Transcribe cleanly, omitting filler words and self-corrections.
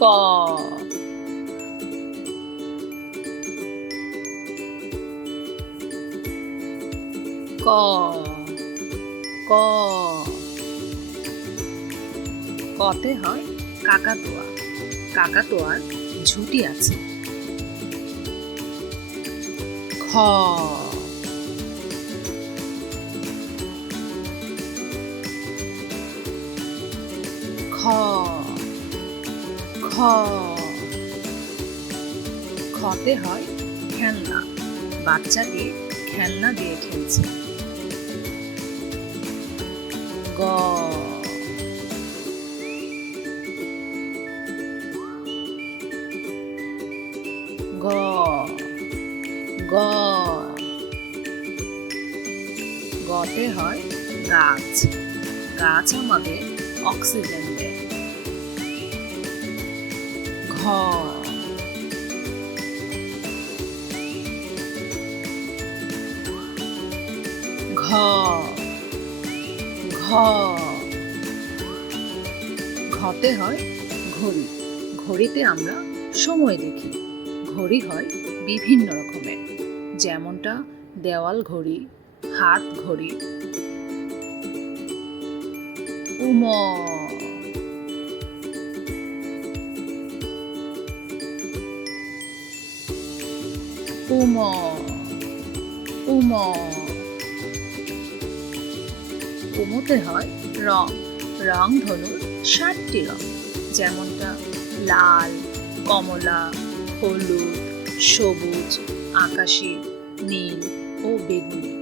ক ক ক কতে হয় কাকাতুয়া। কাকাতুয়ার ঝুঁটি আছে। খ খ খ খতে হয় খেলনা। বাচ্চাটি খেলনা দিয়ে খেলছে। গ গ গ গতে হয় গাছ। গাছ আমাদের অক্সিজেন দেয়। ঘ ঘ ঘ ঘতে হয় ঘড়ি। ঘড়িতে আমরা সময় দেখি। ঘড়ি হয় বিভিন্ন রকমের, যেমনটা দেওয়াল ঘড়ি, হাত ঘড়ি। উম উম উম উমতে হয় রং। রং ধনুর 7টি রং, যেমনটা লাল, কমলা, হলুদ, সবুজ, আকাশি, নীল ও বেগুনি।